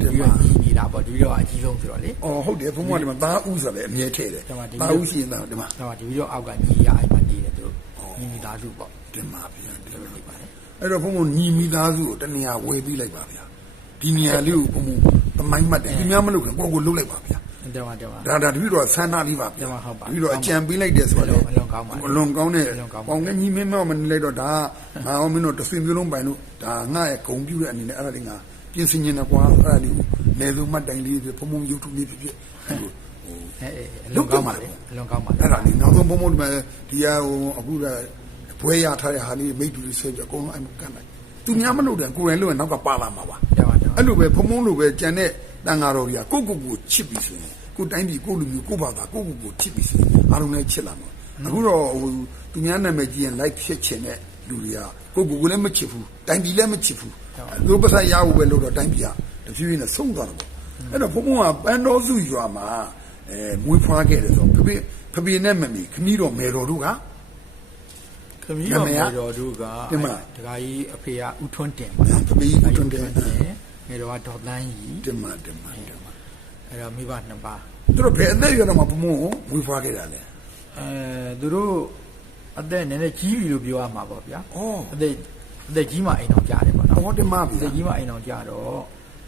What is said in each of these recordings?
ဒီပြီးတော့ညီနေတာပေါ့ဒီပြီးတော့အကြီးဆုံးဆိုတော့လေအော်ဟုတ်တယ်ဘုံဘွားဒီမှာသားဥဆိုလည်းအမြဲထည့်တယ်ဒီမှာဒီသားဥရှိရင်သားဒီမှာဒါမှဒီပြီးတော့အောက်ကညီရအိမ်မှာနေတယ်သူတို့ညီမိသားစုပေါ့တင်ပါဗျာတင်ပါနေပါတယ်အဲ့တော့ဘုံဘုံညီမိသားစုကိုတနေရာဝယ်ပြီးလိုက်ပါဗျာဒီနေရာလေးကိုဘုံဘုံသမိုင်းမှတ်တယ်ဒီများမလုပ်ခင်ကိုယ့်ကိုလှုပ်လိုက်ပါဗျာတယ်ပါတယ်ပါဒါဒါတပည့်တော်ဆန္ဒလေးပါတင်ပါဟုတ်ပါတပည့်တော်အကြံပေးလိုက်တယ်ဆိုတော့အလွန်ကောင်းပါအလွန်ကောင်းတဲ့အလွန်ကောင်းပါပေါင်ကညီမင်းမောင်မနေလိုက်တော့ဒါကငါအောင်မင်းတို့တစ်စင်မျိုးလုံးပိုင်လို့ဒါငါရဲ့ဂုံပြူတဲ့အနေနဲ့အဲ့ဒါလေးငါ ပြင်ဆင်နေတာကွာအဲ့ဒါလေးကိုနေစုံမှတ်တိုင်လေးဖြစ်ဘုံဘုံ YouTube လေးဖြစ်ဖြစ်အဲ့လိုဟိုအဲအဲအလွန်ကောင်းပါလေအလွန်ကောင်းပါလေအဲ့ဒါလေးနောက်ဆုံးဘုံဘုံဒီမှာဒီဟာဟိုအခုကဘွဲရထားတဲ့ဟာလေးမိတ်တူလေးဆွဲပြအကုန်လုံးအဲ့မကန်လိုက်သူများမလုပ်တယ်ကိုယ်တိုင်လုပ်ရင်နောက်ကပါလာမှာပါတယ်ပါတယ်ပါအဲ့လိုပဲဖုံဖုံလိုပဲကြံတဲ့တန်ဃာတော်တွေကကိုယ့်ကိုယ်ကိုချစ်ပြီးဆိုရင်ကိုယ်တိုင်းပြည်ကိုယ့်လူမျိုးကိုယ့်ဘာသာကိုယ့်ကိုယ်ကိုချစ်ပြီးဆိုရင်အားလုံးလည်းချစ်လာမှာအခုတော့ဟိုသူများနာမည်ကြီးရင် like ဖြစ်ချင်တဲ့ လူတွေကကိုယ့်ကိုယ်ကိုလည်းမချစ်ဘူးတိုင်းပြည်လည်းမချစ်ဘူးသူပတ်သက်ရဖို့ပဲလို့တော့တိုင်းပြည်ကတဖြည်းဖြည်းနဲ့ဆုံးသွားတော့ပေါ့အဲ့တော့ဘုံဘုံကပန်းတော်စုရွာမှာအဲမွေးဖွားခဲ့တယ်ဆိုတော့ဖဖေဖဖေနဲ့မမီခမီးတော်မယ်တော်တို့ကခမီးတော်နာမည်ကမေတော်တို့ကတင်ပါတခါကြီးအဖေကဥထွန်းတင်ပါဖဖေဦးထွန်းတယ်မေတော်ကဒေါ်တန်းကြီးတင်မတင်မတင်မအဲ့တော့မိဘနှစ်ပါးသူတို့ဘယ်အသက်အရွယ်တော့မှဘုံဘုံကိုမွေးဖွားခဲ့တာလဲအဲသူတို့ အသက်နည်းနည်းကြီးပြီလို့ပြောရမှာပေါ့ဗျာဩအသက်အသက်ကြီးမှအိမ်တော်ကြတယ်ပေါ့နော်ဟောတင်မအပြီသက်ကြီးမှအိမ်တော်ကြတော့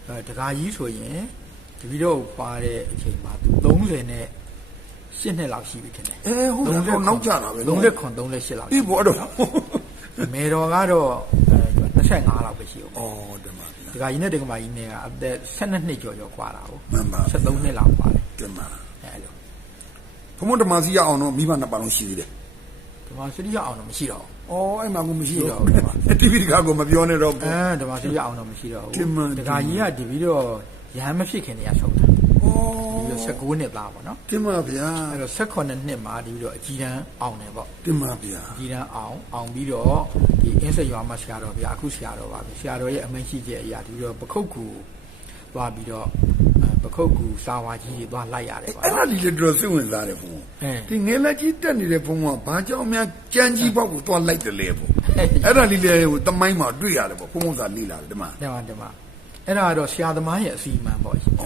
အဲတခါကြီးဆိုရင်တပီတော့ပွားတဲ့အချိန်မှာသူ30နဲ့8နှစ်လောက်ရှိပြီထင်တယ်အဲဟုတ်တယ်တော့နောက်ကျတာပဲ30ခွန်38လောက်ပြီဘောတော့မေတော်ကတော့အဲ25လောက်ပဲရှိဦးဩတင်ပါဗျာဒီကကြီးနဲ့ဒီကမကြီးနဲ့ကအသက်12နှစ်ကျော်ကျော်ခွာတာကိုမှန်ပါ73နှစ်လောက်ခွာတယ်တင်ပါအဲလိုဘုံဘုံဓမ္မစီရအောင်တော့မိဘနှစ်ပါလုံးရှိသေးတယ် ဒီမှာစရိယအောင်တော့မရှိတော့ဩအဲ့မှာကိုမရှိရှိတော့တော့ဘူးတီဗီတကာကိုမပြောနဲ့တော့ဘူးအဲဒီမှာစရိယအောင်တော့မရှိတော့တင်ဘူးမှန်ဒီကကြီးကဒီပြီးတော့ရဟန်းမဖြစ်ခင်တည်းကဆုံးတာဩဒီတော့19နှစ်သားပေါ့နော်တင်ပါဗျာအဲတော့18နှစ်မှာဒီပြီးတော့အကြီးတန်းအောင်တယ်ပေါ့တင်ပါဗျာအကြီးတန်းအောင်အောင်ပြီးတော့ဒီအင်းဆက်ရွာမှာဆရာတော်ဗျာအခုဆရာတော်ပါပြီဆရာတော်ရဲ့အမိန့်ရှိချက်အရာဒီပြီးတော့ပခုတ်ကူသွားပြီးတော့အဲ ပခုတ်ကူစာဝါကြီးတွေသွားလိုက်ရတယ်ပေါ့အဲ့နော်ဒါလေးလည်းတော်တော်စိတ်ဝင်စားတယ်ဘုံအဲဒီငယ်လက်ကြီးတက်နေတဲ့ဘုံကဘာကြောင့်များကြမ်းကြီးဘောက်ကိုသွားလိုက်တယ်လေဘုံအဲ့ဒါလေးလည်းဟိုတမိုင်းမှာတွေ့ရတယ်ပေါ့ဘုံဘုံသာလေးလာတယ်ဒီမှာတယ်ပါတယ်ပါအဲ့ဒါကတော့ဆရာသမားရဲ့အစီအမံပေါ့ရှင်ဩ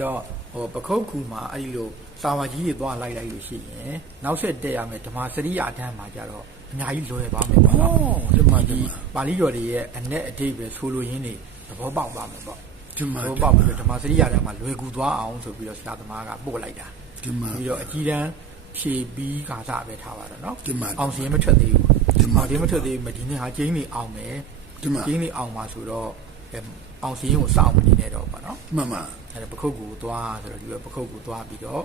တော့ဟိုပခုတ်ကူမှာအဲ့ဒီလိုစာဝါကြီးတွေသွားလိုက်လိုက်လို့ရှိရင်နောက်ဆက်တက်ရမယ်ဓမ္မစရိယအတန်းမှာကြတော့အများကြီးလွယ်သွားမယ်ပေါ့နော်ဩဒီမှာဒီဒီမှာပါဠိတော်တွေရဲ့အ내အတိတ်ပဲဆိုလိုရင်းနေသဘောပေါက်သွားမယ်ပေါ့ ဒီမှာသဘောပေါက်ပြီးတော့ဓမ္မစရိယတန်းမှာလွယ်ကူသွားအောင်ဆိုပြီးတော့ဆရာသမားကပို့လိုက်တာဒီမှာပြီးတော့အကြီးတန်းဖြည့်ပြီးခါစားပဲထားပါတော့နော်ဒီမှာအောင်စရင်မထွက်သေးဘူးဒီမှာအောင်စရင်မထွက်သေးဘူးမဒီနေ့ဟာကျင်းနေအောင်မယ်ဒီမှာကျင်းနေအောင်ပါဆိုတော့အဲအောင်စရင်ကိုစောင့်မနေနဲ့တော့ပေါ့နော်မှန်ပါအဲဒါပခုတ်ကူသွားဆိုတော့ဒီဘက်ပခုတ်ကူသွားပြီးတော့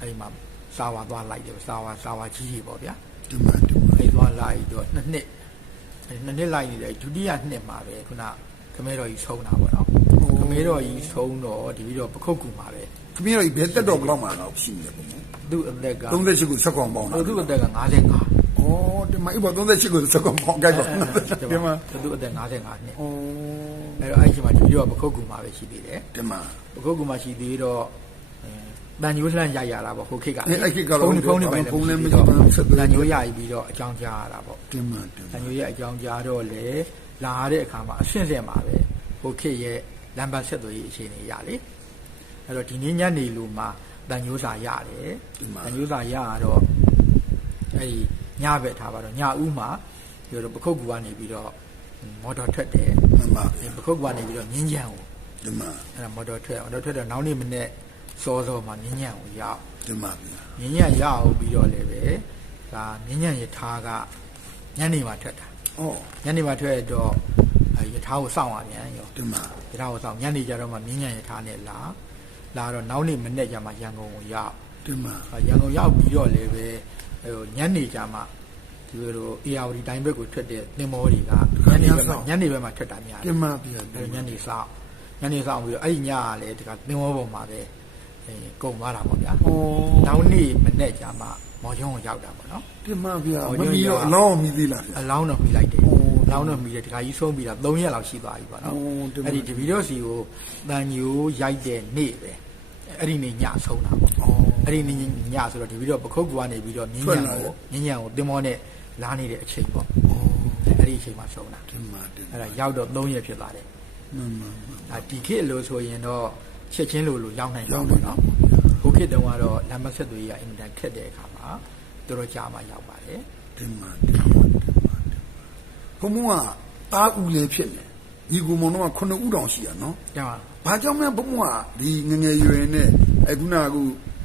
အဲဒီမှာစာဝါသွားလိုက်တယ်စာဝါစာဝါကြီးကြီးပေါ့ဗျာဒီမှာဒီမှာအဲဒီသွားလိုက်တော့နှစ်နှစ်အဲဒီနှစ်နှစ်လိုက်နေတယ်ဒုတိယနှစ်မှာပဲခုနခမဲတော်ကြီးဆုံးတာပေါ့နော်ခ မဲတော်ကြီးဆုံးတော့ဒီပြီးတော့ပခုတ်ကူမှာပဲခမင်းတို့ဘယ်တက်တော့ဘယ်လောက်မှတော့ရှိနေလဲဘုံသူ့အသက်က38ခုစက်ကောင်ပေါင်းတာသူ့အသက်က55ဩဒီမှာအိဘော38ခုစက်ကောင်ပေါင်းကြိုက်ပါဒီမှာသူ့အသက်55နှစ်ဩအဲတော့အဲ့ဒီအချိန်မှာဒီပြီးတော့ပခုတ်ကူမှာပဲရှိသေးတယ်ဒီမှာပခုတ်ကူမှာရှိသေးတော့အဲတန်ညိုးလှမ်းရရတာပေါ့ဟိုခေတ်ကအဲ့အဲ့ခေတ်ကတော့ဖုန်းဖုန်းနေပိုင်ဖုန်းလည်းလည်းမမရှိရတော့ဘူးဆက်သွယ်တန်ညိုးရပြီးတော့အကြောင်းကြားရတာပေါ့ဒီမှာဒီတမှာန်ညိုးရဲ့အကြောင်းကြားတော့လေလာရတဲ့အခါမှာအဆင့်ဆင့်မှာပဲဟိုခေတ်ရဲ့ လမ်းပန်းဆက်သွယ်ရေးအခြေအနေရလေအဲ့တော့ဒီနေ့ညနေလူမှာတန်ညိုးစာရတယ်ဒီမှာတန်ညိုးစာရရတော့အဲ့ဒီညဘက်ထားပါတော့ညဦးမှာပြောတော့ပခုတ်ကူကနေပြီးတော့မော်တော်ထွက်တယ်မှန်ပါဒီပခုတ်ကူကနေပြီးတော့မြင်းကြံကိုဒီမှာအဲ့ဒါမော်တော်ထွက်မော်တော်ထွက်တော့နောက်နေ့မနေ့စောစောမှာမြင်းကြံကိုရောက်ဒီမှာဗျာမြင်းညံရအောင်ပြီးတော့လည်းပဲဒါမြင်းညံရထားကညနေမှထွက်တာဩညနေမှထွက်တော့အဲ ရထားကိုစောင့်ရပြန်ရောဒီမှာရထားကိုစောင့်ညနေကျတော့မှမြင်းညံရထားနဲ့လာလာတော့နောက်နေ့မနေ့ကျမှရန်ကုန်ကိုရောက်ဒီမှာအဲရန်ကုန်ရောက်ပြီးတော့လည်းပဲဟိုညနေကျမှဒီလို ARD တိုင်းဘက်ကိုထွက်တဲ့သင်္ဘောတွေကညနေဘက်မှာညနေဘက်မှာထွက်တာများတယ်ဒီမှာဗျာအဲညနေစောင့်ညနေစောင့်ပြီးတော့အဲ့ဒီညကလည်းဒီကသင်္ဘောပေါ်မှာပဲအဲကုန်သွားတာပေါ့ဗျာဩနောက်နေ့မနေ့ကျမှမော်ကျုံးကိုရောက်တာပေါ့နော်ဒီမှာဗျာဟောမမီညတော့ညအလောင်းမြည်သေးလားဗျာအလောင်းတော့မိလိုက်တယ် အိုးအလောင်းတော့မိတယ်ဒီခါကြီးဆုံးပြီးတာ3ရက်လောက်ရှိသွားပြီပေါ့နော်အိုးဒီမှာအဲ့ဒီတပီတော့စီကိုတန်ညိုရိုက်တဲ့နေ့ပဲအဲ့ဒီနေ့ညဆုံးတာပေါ့ဩအဲ့ဒီနေ့ညဆိုတော့တပီတော့ပခုတ်ကူကနေပြီးတော့မြင်းညံကိုမြင်းညံကိုတင်မောနဲ့လာနေတဲ့အချိန်ပေါ့အဲ့ဒီအချိန်မှာဆုံးတာဒီမှာဒီအဲ့ဒါရောက်တော့3ရက်ဖြစ်သွားတယ်မှန်မှန်မှန်ဒါဒီခေတ်လို့ဆိုရင်တော့ချက်ချင်းလို့လို့ရောက်နိုင်ရောတော့င်းပေါ့နေတော့နော်ဟိုခေတ်တုန်းကတော့လမ်းမဆက်သွေးရအင်မတန်ခက်တဲ့အခါမှာတော်တော်ကြာမှရောက်ပါတယ်တင်မှန်တင်မှန်တင်မှန်တင်မှန် ဘုံဘုံကတားဦးလည်းဖြစ်နေညီကူမောင်တော့ကခုနှစ်ဦးတောင်ရှိရနော်ကြောင်ဘာကြောင့်လဲဘုံဘုံကဒီငငယ်ရွယ်နဲ့အခုနက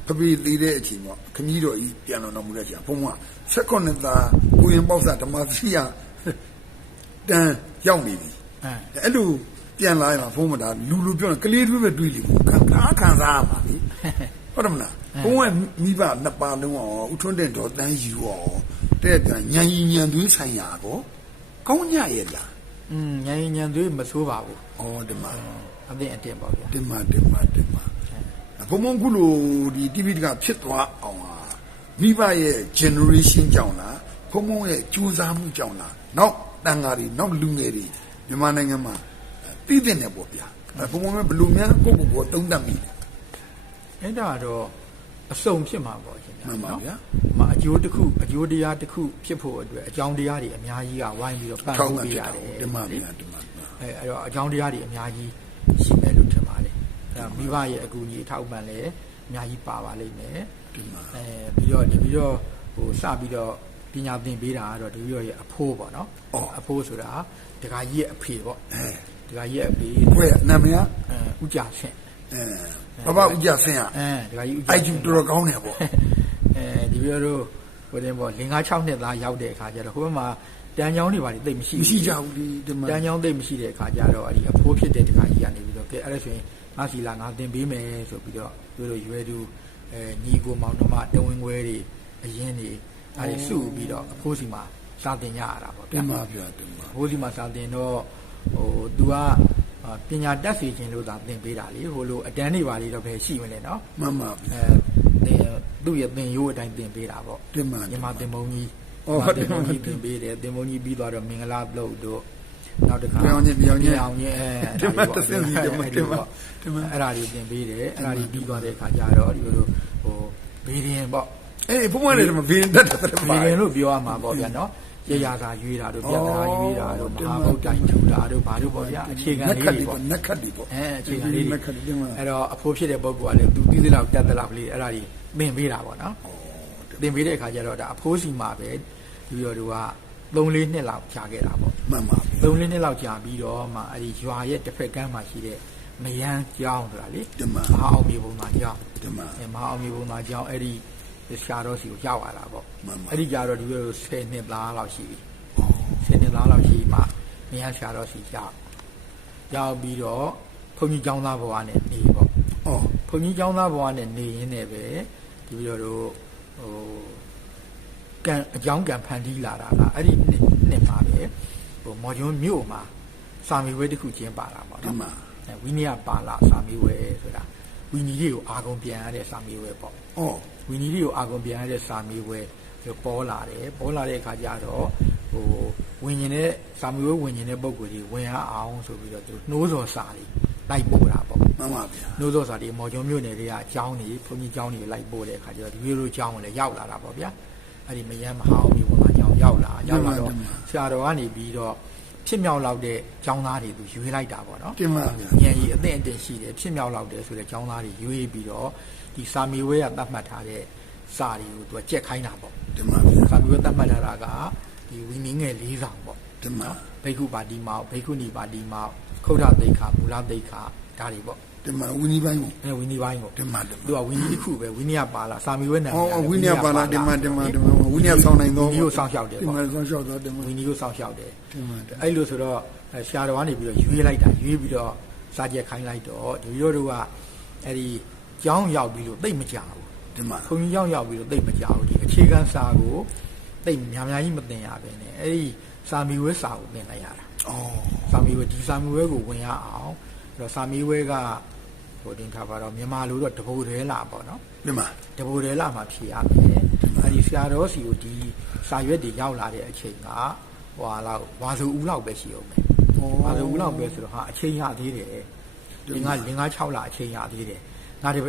ဖဖေးသေးတဲ့အချိန်ပေါ့ခမည်းတော်ကြီးပြန်တော်မူတဲ့အချိန်ဘုံဘုံကဆက်ခွန်းသားကိုရင်ပေါ့စာဓမ္မစီရတန်ရောက်နေပြီအဲအဲ့လိုပြန်လာရင်ဖုံးမတာလူလူပြောရင်ကလေးတွေပဲတွေးလိမ့်မယ်ခံခါခံစားရမှာလေဟုတ်တယ်မလားဘုံကမိဘနှစ်ပါးလုံးအောင်ဥထွန်းတဲ့တော်တန်းယူအောင်တဲ့ပြန်ညံကြီးညံသွေးဆိုင်ရာကို ကောင်းညရဲ့လားอืมညင်ညံသွေးမဆိုးပါဘူးဩဒီမှာအသိအတင်ပါဗျာတင်မတင်မတင်မဘုံဘုံကုလိုဒီ TV တကဖြစ်သွားအောင်ဟာမိဘရဲ့ generation ကြောင့်လားဘုံဘုံရဲ့ကြိုးစားမှုကြောင့်လားနောက်တန်ဃာတွေနောက်လူငယ်တွေမြန်မာနိုင်ငံမှာတည်တဲ့နေပေါ့ဗျာဘုံဘုံကဘယ်လိုများကိုယ့်ကိုယ်ကိုတုံးတတ်မိလဲအဲ့ဒါတော့ အစုံဖြစ်မှာပေါ့ရှင်ဗျာမှန်ပါဗျာဟိုမှာအကျိုးတစ်ခုအကျိုးတရားတစ်ခုဖြစ်ဖို့အတွက်အကြောင်းတရားတွေအများကြီးကဝိုင်းပြီးတော့ပံ့ထောက်ပိုးမှန်ပေးဖြစ်ရတာတယ်ဒီမှာဗျာဒီမှာဗျာအဲအဲ့တော့အကြောင်းတရားတွေအများကြီးရှိမယ်လို့ထင်ပါတယ်အဲမိဘရဲ့အကူအညီအထောက်အပံ့လည်းအများကြီးပါပါလိမ့်မယ်ဒီမှာအဲပြီးတော့ဒီပြီးတော့ဟိုစပြီးတော့ပညာသင်ပေးတာကတော့ဒီပြီးတော့ရဲ့အဖိုးပေါ့နော်အဖိုးဆိုတာဒကာကြီးရဲ့အဖေပေါ့အဲဒကာကြီးရဲ့အဖေခွဲနာမည်ကအဲဥကြဆင့် အဲဘဘဦးကြဆင်းရအဲဒကာကြီးဥကြအိုက်ကျူတော်တော်ကောင်းတယ်ပေါ့အဲဒီပြီးတော့ဟိုတင်ပေါ့5 6နှစ်သားရောက်တဲ့အခါကျတော့ဟိုဘက်မှာတန်းချောင်းတွေပါလိသိပ်မရှိမရှိကြဘူးဒီဒီမှာတန်းချောင်းသိပ်မရှိတဲ့အခါကျတော့အဲ့ဒီအဖိုးဖြစ်တဲ့ဒကာကြီးကနေပြီးတော့ကဲအဲ့ဒါဆိုရင်ငါစီလာငါသင်ပေးမယ်ဆိုပြီးတော့သူတို့ရွယ်သူအဲညီကိုမောင်နှမတဝင်းခွဲတွေအရင်တွေအဲ့ဒီစုပြီးတော့အဖိုးစီမှာစာတင်ကြရတာပေါ့ဒီဗျာမှာဗျာဒီမှာအဖိုးစီမှာစာတင်တော့ဟို तू ကအာ ပညာတတ်စီခြင်းလို့သာသင်ပေးတာလေဟိုလိုအတန်းတွေပါလေတော့ပဲရှိမလဲနော်မှန်ပါဗျာအဲသင်သူ့ရဲ့သင်ရိုးအတိုင်းသင်ပေးတာပေါ့ဒီမှာမြန်မာသင်္ဘုံကြီးအော်သင်္ဘုံကြီးဒီသမှာင်ပေးတယ်သင်္ဘုံကြီးပြီးသွားတော့မင်္ဂလာပြုတ်တို့နောက်တစ်ခါပြောင်းချင်းပြောင်းချင်းပြောင်းချင်းအဲဒီမှာတစ်ဆင့်စီဒီမှာဒီမှာဒီမှာအဲ့ဒါတွေသင်ပေးတယ်အဲ့ဒါတွေပြီးသွားတဲ့အခါကျတော့ဒီလိုလိုဟိုဘေးရင်ပေါ့အေးဘုံကလည်းဒီမှာဗင်းတက်တယ်ဘေးရင်လို့ပြောရမှာပေါ့ဗျာနော် ရရသာရွေးတာတို့ပြတ်သားရွေးတာတို့မဟာဗုဒ္ဓတိုင်ထူတာတို့ဘာတို့ပေါ့ဗျာအခြေခံလေးတွေပေါ့နက်ခတ်ဒီပေါ့အဲအခြေခံလေးနတွေက်ခတ်ဒီမှာအဲ့တော့အဖိုးဖြစ်တဲ့ပုဂ္ဂိုလ်ကလည်းသူသိသလောက်တတ်သလောက်လေးအဲ့ဒါတွေသင်ပေးတာပေါ့နော်သင်ပေးတဲ့အခါကျတော့ဒါအဖိုးစီမှာပဲပြီးတော့သူက3-4နှစ်လောက်ကြာခဲ့တာပေါ့မှန်ပါဗျာ3-4နှစ်လောက်ကြာပြီးတော့မှအဲ့ဒီရွာရဲ့တစ်ဖက်ကမ်းမှာရှိတဲ့မယန်းကျောင်းဆိုတာလေဒီမှာမဟာအောင်မြေပုံသားကျောင်းဒီမှာအဲမဟာအောင်မြေပုံသားကျောင်းအဲ့ဒီ ရှားတော့စီကိုရောက်လာတာပေါ့မှန်ပါအဲ့ဒီကြတော့ဒီလို10နှစ်သားလောက်ရှိပြီ10နှစ်သားလောက်ရှိမှမယန်းရှားတော့စီရောက်ရောက်ပြီးတော့ဘုန်းကြီးကျောင်းသားဘဝနဲ့နေပေါ့အော်ဘုန်းကြီးကျောင်းသားဘဝနဲ့နေရင်းနဲ့ပဲဒီပြီးတော့တို့ဟိုကံအကြောင်းကံဖန်တီးလာတာကအဲ့ဒီနှစ်နှစ်မှာပဲဟိုမော်ကျွန်းမြို့မှာစာမေဝဲတစ်ခုကျင်းပါတာပေါ့ဒီနော်မှာအဲဝိနည်းပါလာစာမေဝဲဆိုတာ ဝီနီတွေကိုအာကုန်ပြန်ရတဲ့စာမေဝဲပေါ့အော်ဝီနီတွေကိုအာကုန်ပြန်ရတဲ့စာမေဝဲဆိုပေါ်လာတယ်ပေါ်လာတဲ့အခါကျတော့ဟိုဝင်ရင်တဲ့စာမေဝဲဝင်ရင်တဲ့ပုံကိုယ်ကြီးဝင်ရအောင်ဆိုပြီးတော့သူနှိုးစော်စာတွေလိုက်ပို့တာပေါ့မှန်ပါဗျာနှိုးစောစာတွေမော်ကျော်မြို့နယ်တွေကအကြောင်းတွေဘုန်းကြီးကျောင်းတွေလိုက်ပို့တဲ့အခါကျတော့ဒီလိုလိုကျောင်းကိုလည်းရောက်လာတာပေါ့ဗျာအဲ့ဒီမယမ်းမဟာအောင်မြို့ပေါ်မှာကျောင်းရောက်လာရောက်လာတော့ဆရာတော်ကနေပြီးတော့ ဖြစ်မြောက်လောက်တဲ့ကျောင်းသားတွေသူရွေးလိုက်တာပေါ့နော်တင်ပါဗျာဉာဏ်ကြီးအသင့်အတင့်ရှိတယ်ဖြစ်မြောက်လောက်တယ်ဆိုတဲ့ကျောင်းသားတွေရွေးပြီးတော့ဒီစာမေဝဲကသတ်မှတ်ထားတဲ့စာတွေကိုသူကကြက်ခိုင်းတာပေါ့ဒီမှာဗျာစာမေဝဲသတ်မှတ်ထားတာကဒီဝီနည်းငယ်၄ဆောင်ပေါ့ဒီမှာဘိက္ခုပါတိမောက်ဘိက္ခုနီပါတိမောက်ခုဒ္ဓသိက္ခာမူလသိက္ခာဒါတွေပေါ့ ဒီမှာဝီနီပိုင်းကိုအဲဝီနီပိုင်းကိုဒီမှာဒီသူမှာကဝီနီတစ်ခုပဲဝီနီကပါလာစာမီဝဲနာအော်ဝီနီယာပါလာဒီမှာဒီမှာဒီမှာဝီနီယာဆောင်နိုင်တော့ဝီနီကိုစောင့်ရှောက်တယ်ဒီပေါ့မှာဆောင်ရှောက်တော့ဒီမှာဝီနီကိုစောင့်ရှောက်တယ်ဒီမှာအဲ့လိုဆိုတော့အဲဆရာတော်ကနေပြီးတော့ရွေးလိုက်တာရွေးပြီးတော့စာကြက်ခိုင်းလိုက်တော့ဒီလိုတို့ကအဲ့ဒီကျောင်းရောက်ပြီးလို့သိပ်မကြဘူးဒီမှာခွန်ကြီးကျောင်းရောက်ပြီးတော့သိပ်မကြဘူးဒီအခြေခံစာကိုသိပ်များများကြီးမသင်ရပဲနဲ့အဲ့ဒီစာမီဝဲစာကိုသင်လိုက်ရတာအော်စာမီဝဲဒီစာမီဝဲကိုဝင်ရအောင်အဲ့ တော့စာမီဝဲကဟိုတင်ထားပါတော့မြန်မာလိုတော့တပိုတဲလာပေါ့နော်ဒီမှာတပိုတဲလာမှဖြေရမယ်အဲဒီဆရာတော်စီကိုဒီစာရွက်တွေရောက်လာတဲ့အချိန်ကဟိုဟာလောက်ဝါစုဦးလောက်ပဲရှိအောင်မယ်ဝါစုဦးလောက်ပဲဆိုတော့ဟာအချိန်ရသေးတယ်လင်္ကာလင်္ကာ6လအချိန်ရသေးတယ်ငါဒီ